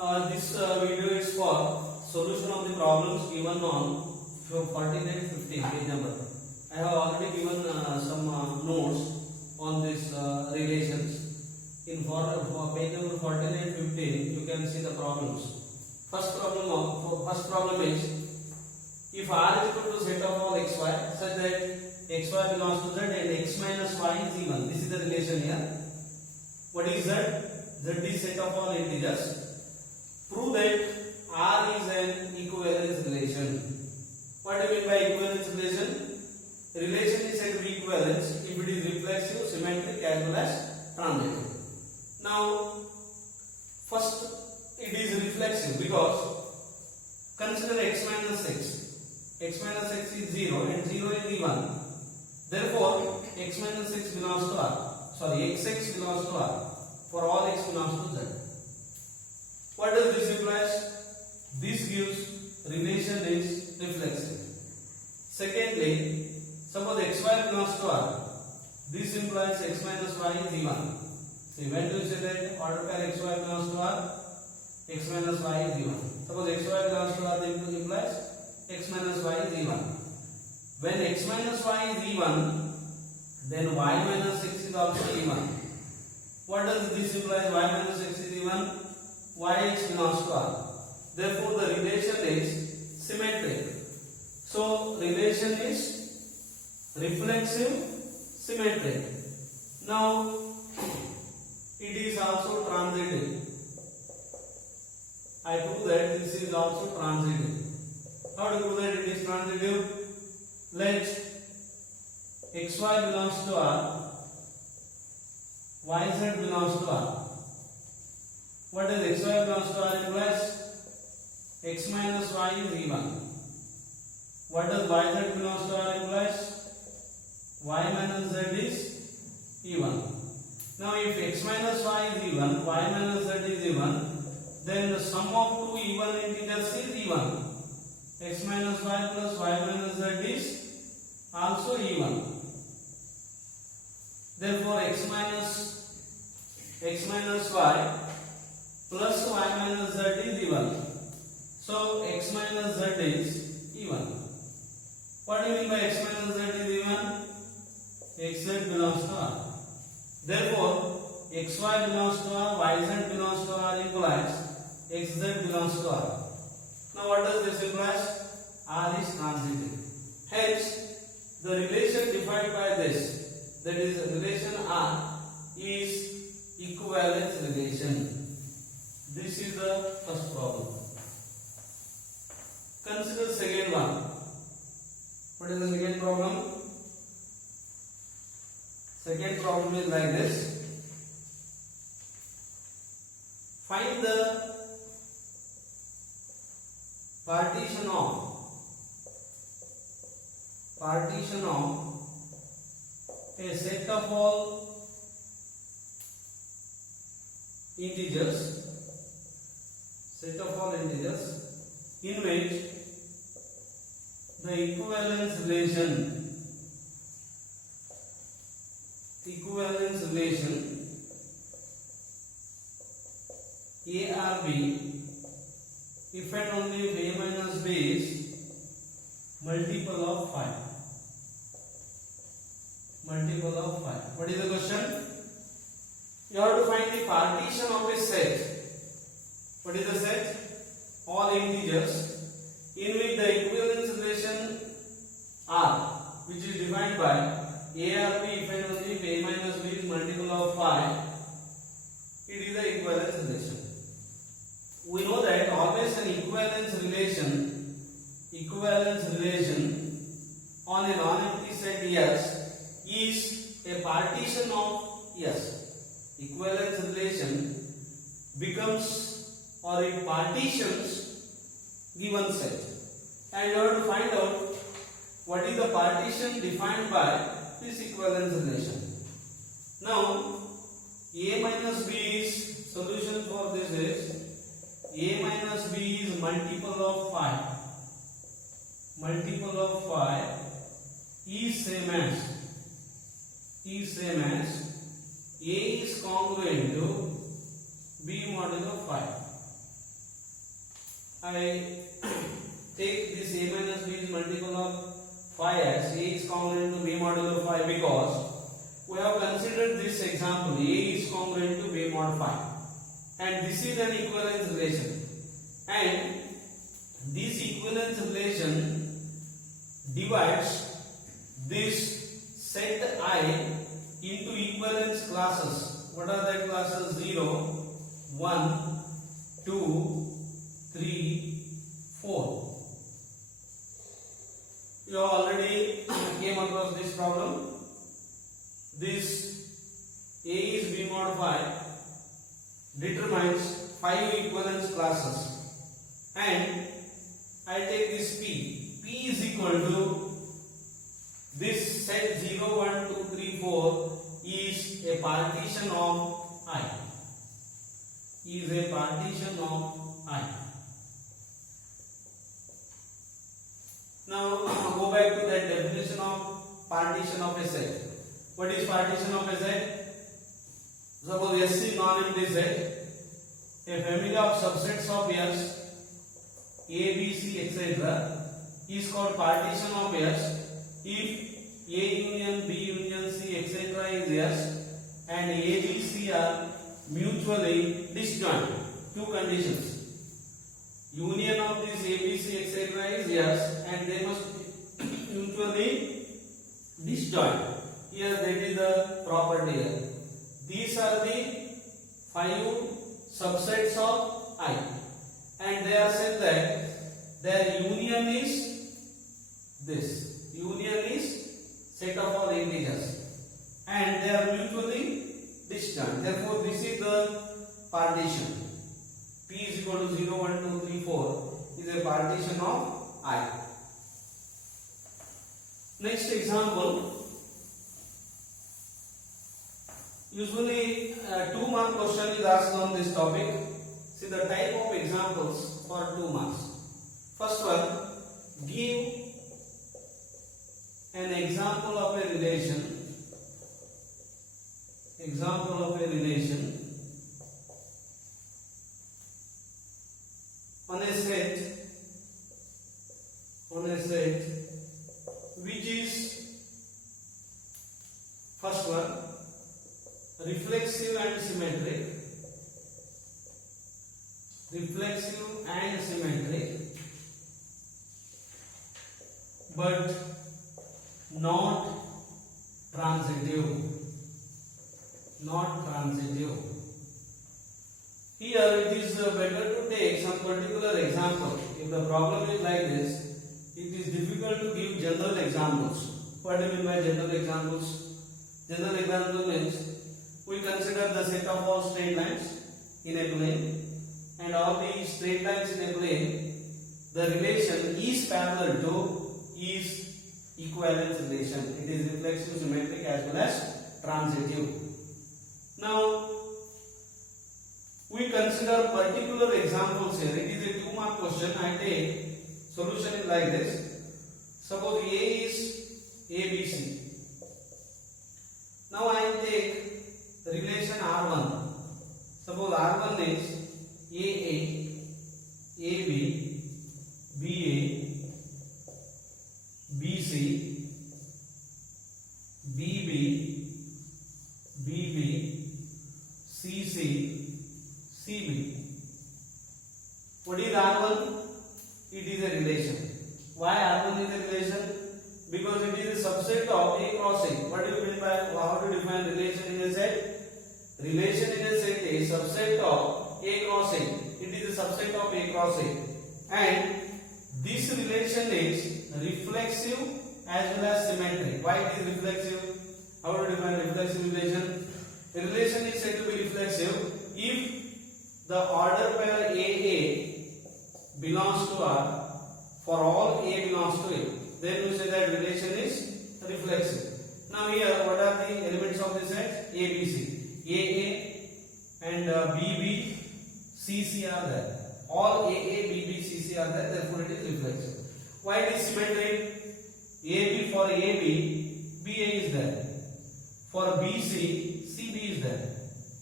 This video is for solution of the problems given on 14 and 15 page number. I have already given some notes on this relations. In for page number 14 and 15, you can see the problems. First problem is, if R is equal to set of all xy such that xy belongs to z and x minus y is even. This is the relation here. What is z? Z is set of all integers. Prove that R is an equivalence relation. What do you mean by equivalence relation? Relation is said to be equivalence if it is reflexive, symmetric as well as transitive. Now, first it is reflexive because consider x minus x. X minus x is 0 and 0 is even. Therefore, x minus x belongs to R. Sorry, xx belongs to R. For all x belongs to z. What does this imply? This gives relation is reflexive. Secondly, suppose xy belongs to R. This implies x minus y is even. So when do you say that order pair xy belongs to R? X minus y is even. Suppose xy belongs to R, then implies x minus y is even. When x minus y is even, then y minus x is also even. What does this imply? Y minus x is even. Yx belongs to R. Therefore, the relation is symmetric. So, relation is reflexive, symmetric. Now, it is also transitive. I prove that this is also transitive. How to prove that it is transitive? Let xy belongs to R, yz belongs to R. What does xy belongs to R implies? X minus y is even. What does yz belongs to R implies? Y minus z is even. Now if x minus y is even, y minus z is even, then the sum of two even integers is even. X minus y plus y minus z is also even. Therefore x minus y plus y minus z is even. So x minus z is even. What do you mean by x minus z is even? Xz belongs to R. Therefore xy belongs to R, yz belongs to R implies xz belongs to R. Now what does this imply? R is transitive. Hence the relation defined by this, that is relation R, is equivalence relation. This is the first problem. Consider the second one. What is the second problem? Second problem is like this. Find the partition of a set of all integers in which the equivalence relation A or B, if and only if A minus B is multiple of 5. What is the question? You have to find the partition of a set. What is the set? All integers in which the equivalence relation R, which is defined by A or B if and only if A minus B is multiple of 5, it is the equivalence relation. We know that always an equivalence relation on a non-empty set S is a partition of S. Equivalence relation becomes or it partitions given set. And you have to find out what is the partition defined by this equivalence relation. Now, A minus B is, solution for this is A minus B is multiple of 5. Multiple of 5 is same as A is congruent to B modulo 5. I take this a minus b is multiple of 5x, a is congruent to b modulo 5 because we have considered this example, a is congruent to b mod 5 and this is an equivalence relation, and this equivalence relation divides this set I into equivalence classes. What are the classes? 0, 1, 2, 3, 4. You already came across this problem. This A is B mod 5 determines 5 equivalence classes, and I take this P. P is equal to this set 0, 1, 2, 3, 4 is a partition of I. Is a partition of I. Now go back to that definition of partition of a set. What is partition of a set? Suppose S is non-empty set. A family of subsets of S, A, B, C, etc. is called partition of S if A union B union C etc. is S and A, B, C are mutually disjoint. Two conditions. Union of this A, B, C etc. is yes, and they must be mutually disjoint. Here that is the property here. These are the 5 subsets of I, and they are said that their union is this. Union is set of all integers, and they are mutually disjoint. Therefore, this is the partition. P is equal to 0, 1, 2, 3, 4 is a partition of I. Next example. Usually 2 mark question is asked on this topic. See the type of examples for 2 marks. First one, give an example of a relation. Example of a relation on a set which is, first one, reflexive and symmetric, but not transitive. Here it is better to take some particular example. If the problem is like this, it is difficult to give general examples. What do you mean by general examples? General example means we consider the set of all straight lines in a plane, and all the straight lines in a plane, the relation is parallel to is equivalence relation. It is reflexive, symmetric as well as transitive. Now we consider particular examples here. It is a 2 mark question. I take solution is like this. Suppose A is ABC. Now I take relation R1. Suppose R1 is AA, AB, BA, BC, BB, BB, CC, CB. What is R1? It is a relation. Why R1 is a relation? Because it is a subset of A cross A. What do you mean by how to define relation in a set? Relation in a set is subset of A cross A. It is a subset of A cross A. And this relation is reflexive as well as symmetric. Why it is reflexive? How to define reflexive relation? A relation is said to be reflexive if the order pair AA belongs to R for all A belongs to A. Then we say that relation is reflexive. Now here, what are the elements of this set? ABC. AA and BB, CC are there. All AA, BB, CC are there. Therefore, it is reflexive. Why it is symmetric? AB for AB, BA is there. For BC, CB is there.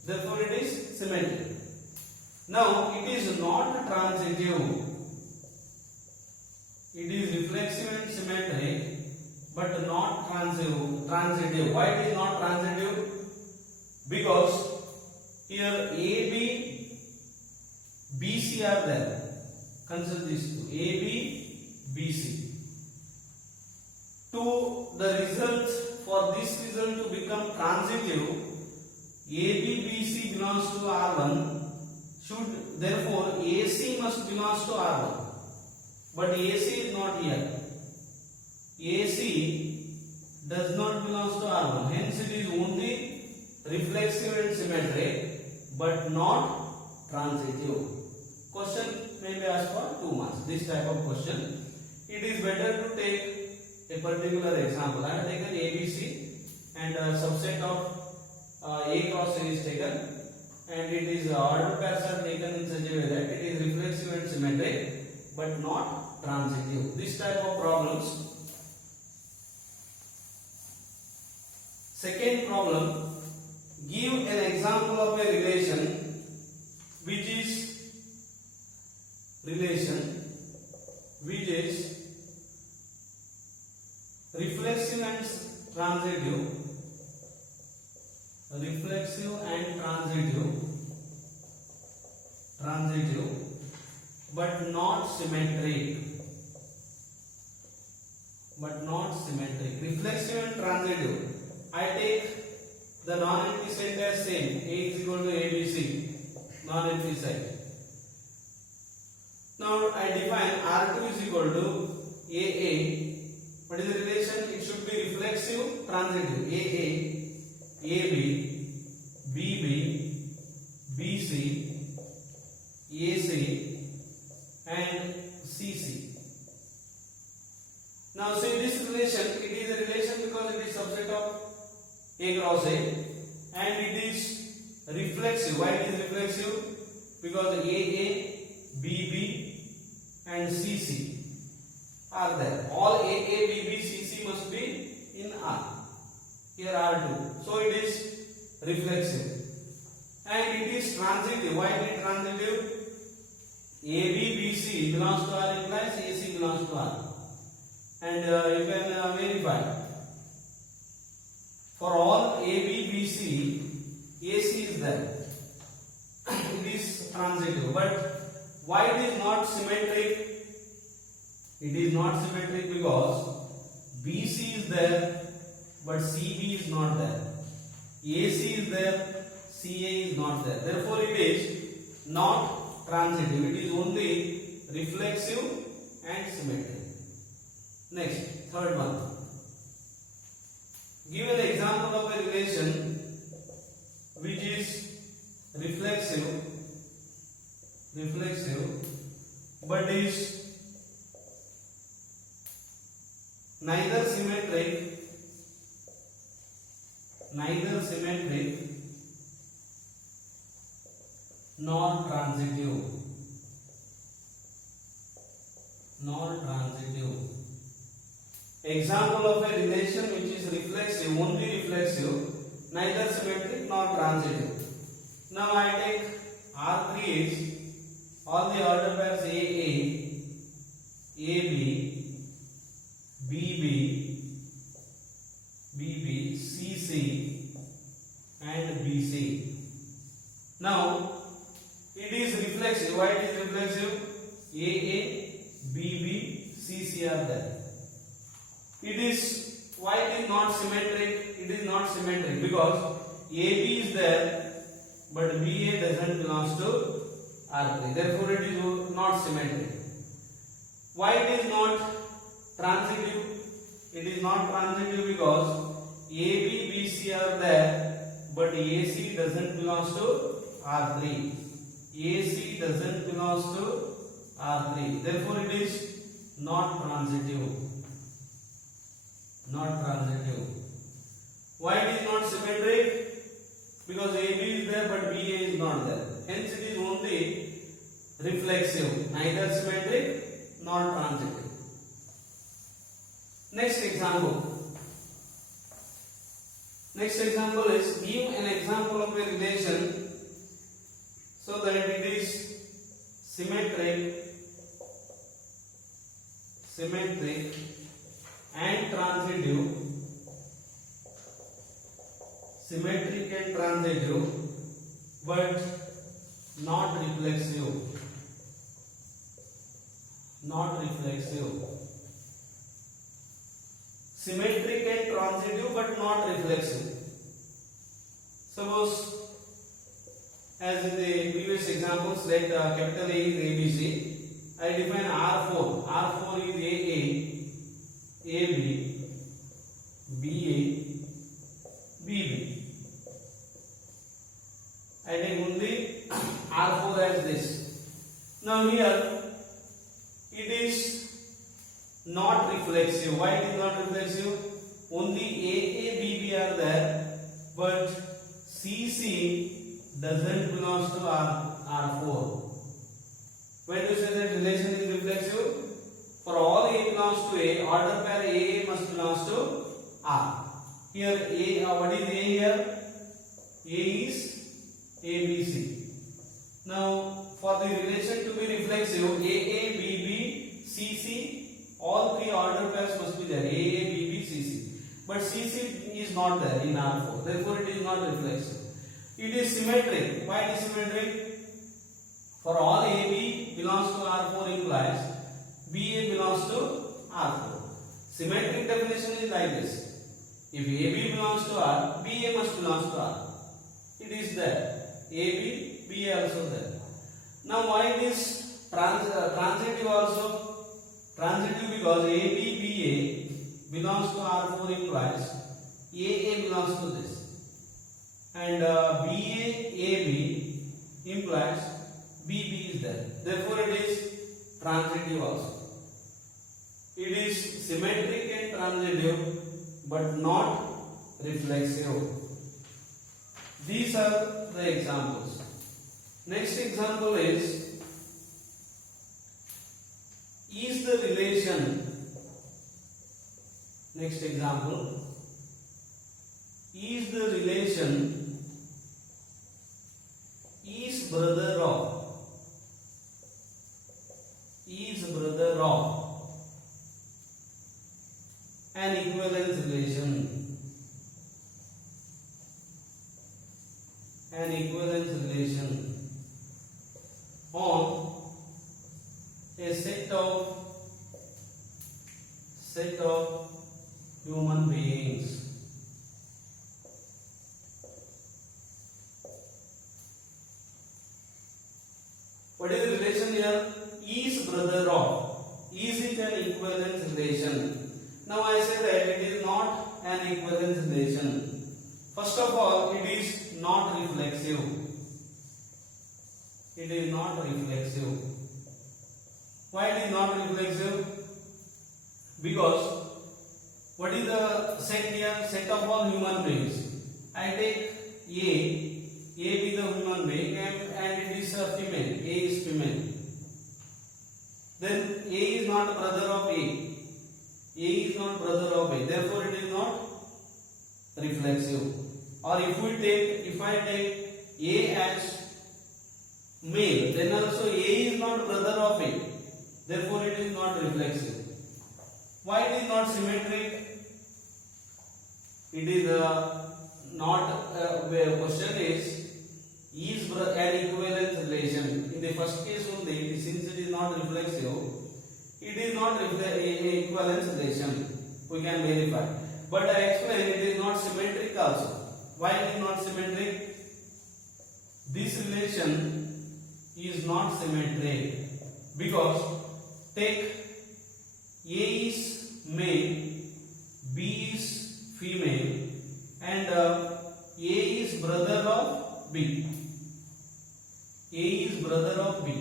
Therefore, it is symmetric. Now, it is not transitive. but not transitive. Why it is not transitive? Because here AB, BC are there. Consider these two, AB, BC. To the result, for this result to become transitive, AB, BC belongs to R1. Should therefore AC must belongs to R1. But AC is not here. AC does not belongs to R1. Hence it is only reflexive and symmetric, but not transitive. Question may be asked for 2 marks. This type of question. It is better to take a particular example. I have taken ABC and a subset of A cross A is taken, and it is ordered pairs are taken in such a way that it is reflexive and symmetric, but not transitive. This type of problems. Second problem, give an example of a relation which is reflexive and transitive, but not symmetric. Reflexive and transitive. I take the non-empty set as same. A is equal to ABC, non-empty set. Now I define R2 is equal to AA. What is the relation? It should be reflexive, transitive. AA, AB, BB, BC, AC, and CC. Now see this relation, it is a relation because it is subset of A cross A, and it is reflexive. Why it is reflexive? Because AA, BB, and CC are there. All AA, BB, CC must be in R. Here R2. So it is reflexive. And it is transitive. Why it is transitive? AB, BC belongs to R implies AC belongs to R. And you can verify. For all AB, BC, AC is there. It is transitive. But why it is not symmetric? It is not symmetric because BC is there, but CB is not there. AC is there, CA is not there. Therefore, it is not transitive. It is only reflexive and symmetric. Next, third one. Give an example of a relation which is reflexive, but is neither symmetric nor transitive. Example of a relation which is reflexive, only reflexive, neither symmetric nor transitive. Now I take R3 is all the order pairs AA, AB, BB, CC, and BC. Now it is reflexive. Why it is reflexive? AA, BB, CC are there. It is why it is not symmetric? It is not symmetric because AB is there, but BA doesn't belong to R3. Therefore, it is not symmetric. Why it is not transitive? It is not transitive because AB, BC are there, but AC doesn't belong to R3. AC doesn't belong to R3. Therefore, it is not transitive. Why it is not symmetric? Because AB is there, but BA is not there. Hence, it is only reflexive, neither symmetric nor transitive. Next example. Next example is give an example of a relation so that it is symmetric and transitive, symmetric and transitive, but not reflexive, not reflexive. Symmetric and transitive but not reflexive. Suppose, as in the previous examples, let capital A is ABC. I define R4. R4 is AA, AB, BA, BB. I take only R4 as this. Now here it is not reflexive. Why it is not reflexive? Only AA, BB are there, but CC doesn't belong to R4. When you say that relation is reflexive, for all A belongs to A, order pair AA must belong to R. Here A, what is A here? A is ABC. Now for the relation to be reflexive, AA, BB, CC, all three order pairs must be there. AA, BB, CC. But CC is not there in R4. Therefore it is not reflexive. It is symmetric. Why it is symmetric? For all AB belongs to R4 implies BA belongs to R4. Symmetric definition is like this. If AB belongs to R, BA must belong to R. It is there. AB, BA also there. Now why it is transitive also? Transitive because AB, BA belongs to R4 implies AA belongs to this. And BA, AB implies BB is there. Therefore it is transitive also. It is symmetric and transitive but not reflexive. These are the examples. Next example is the relation. Next example, is the relation is brother of an equivalence relation. An equivalence relation on a set of human beings. What is the relation here? Is brother of. Is it an equivalence relation? Now I say that it is not an equivalence relation. First of all, it is not reflexive. It is not reflexive. Why it is not reflexive? Because what is the set here? Set of all human beings. I take A be the human being and it is a female. A is female. Then A is not brother of A. A is not brother of A. Therefore it is not reflexive. Or if I take A as male, then also A is not brother of A. Therefore it is not reflexive. Why it is not symmetric? It is not. Question is an equivalence relation. In the first case only, since it is not reflexive, it is not equivalence relation. We can verify. But I explain it is not symmetric also. Why it is not symmetric? This relation is not symmetric because take A is male, B is female, and A is brother of B. A is brother of B.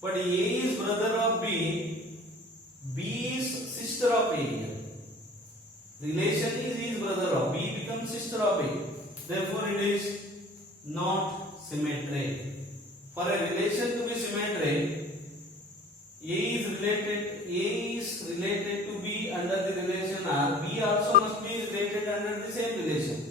But A is brother of B, B is sister of A. Relation is brother of B becomes sister of A. Therefore it is not symmetric. For a relation to be symmetric, A is related to B under the relation R. B also must be related under the same relation.